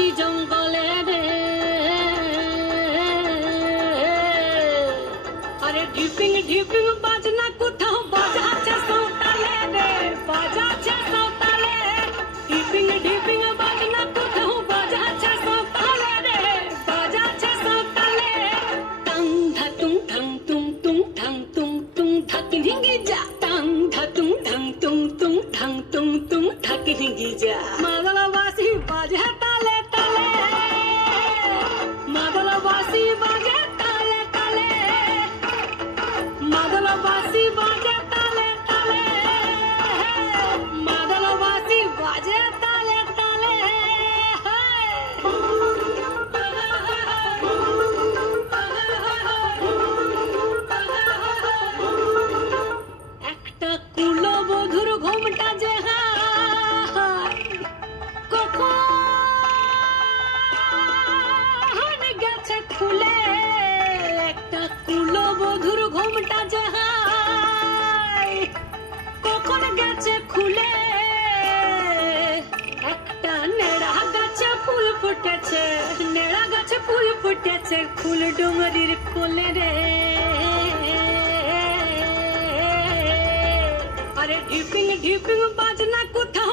হাসি জঙ্গলে রে, আরে ঢিপিং ঢিপিং বাজনা কোথাও বাজাচ্ছে সৌতালে রে, বাজাচ্ছে সৌতালে। ঢিপিং ঢিপিং বাজনা কোথাও বাজাচ্ছে সৌতালে রে, বাজাচ্ছে সৌতালে। টাং ধাতুং ধাং তুং তুং ধাং তুং তুং ধাকি ঢিঙ্গি যা, টাং ধাতুং ধাং তুং তুং ধাং তুং তুং ধাকি ঢিঙ্গি যা। মাদলবাসী বাজে তালে তালে, মাদলবাসী বাজে তালে তালে, মাদলবাসী বাজে তালে তালে, মাদলবাসী বাজে তালে তালে। একটা কুলবধূর ঘুমটা যে কখন গেছে খুলে, একটা কুলবধূর ঘুমটা যে কখন গেছে খুলে। একটা নেড়া গাছে ফুল ফুটেছে, নেড়া গাছে ফুল ফুটেছে ফুল ডুঙরির কোলে রে। আরে ঢিপিং ঢিপিং বাজনা কোথাও